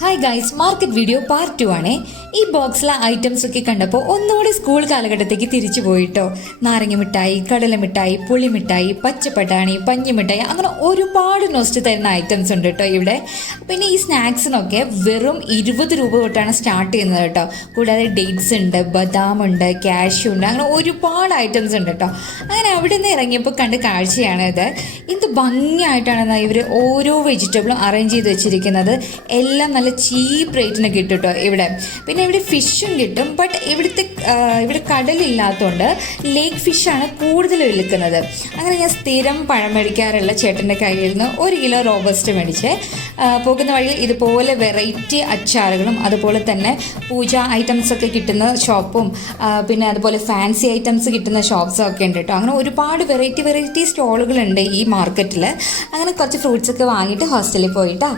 Hi guys, market video part 2 ആണേ. ഈ ബോക്സിലെ ഐറ്റംസ് ഒക്കെ കണ്ടപ്പോൾ ഒന്നുകൂടി സ്കൂൾ കാലഘട്ടത്തേക്ക് തിരിച്ചു പോയിട്ടോ. നാരങ്ങ മിഠായി, കടലമിഠായി, പുളിമിഠായി, പച്ചപ്പട്ടാണി, പഞ്ഞിമിഠായി, അങ്ങനെ ഒരുപാട് നൊസ്റ്റ് തരുന്ന ഐറ്റംസ് ഉണ്ട് കേട്ടോ ഇവിടെ. പിന്നെ ഈ സ്നാക്സിനൊക്കെ വെറും 20 രൂപ തൊട്ടാണ് സ്റ്റാർട്ട് ചെയ്യുന്നത് കേട്ടോ. കൂടാതെ ഡേറ്റ്സ് ഉണ്ട്, ബദാം ഉണ്ട്, കാഷ്യൂ ഉണ്ട്, അങ്ങനെ ഒരുപാട് ഐറ്റംസ് ഉണ്ട് കേട്ടോ. അങ്ങനെ അവിടെ നിന്ന് ഇറങ്ങിയപ്പോൾ കണ്ട കാഴ്ചയാണ് ഇത്. എന്ത് ഭംഗിയായിട്ടാണ് ഇവർ ഓരോ വെജിറ്റബിളും അറേഞ്ച് ചെയ്ത് വെച്ചിരിക്കുന്നത്. എല്ലാം നല്ല ചീപ്പ് റേറ്റിന് കിട്ടും കേട്ടോ ഇവിടെ. പിന്നെ ഇവിടെ ഫിഷും കിട്ടും. ബട്ട് ഇവിടെ കടലില്ലാത്തതുകൊണ്ട് ലേക്ക് ഫിഷാണ് കൂടുതൽ വിൽക്കുന്നത്. അങ്ങനെ ഞാൻ സ്ഥിരം പഴം മേടിക്കാറുള്ള ചേട്ടൻ്റെ കയ്യിൽ നിന്ന് 1 കിലോ റോബസ്റ്റ് മേടിച്ച് പോകുന്ന വഴിയിൽ ഇതുപോലെ വെറൈറ്റി അച്ചാറുകളും അതുപോലെ തന്നെ പൂജ ഐറ്റംസ് ഒക്കെ കിട്ടുന്ന ഷോപ്പും പിന്നെ അതുപോലെ ഫാൻസി ഐറ്റംസ് കിട്ടുന്ന ഷോപ്സും ഒക്കെ ഉണ്ട് കേട്ടോ. അങ്ങനെ ഒരുപാട് വെറൈറ്റി സ്റ്റോളുകളുണ്ട് ഈ മാർക്കറ്റിൽ. അങ്ങനെ കുറച്ച് ഫ്രൂട്ട്സ് ഒക്കെ വാങ്ങിയിട്ട് ഹോസ്റ്റലിൽ പോയിട്ടാ.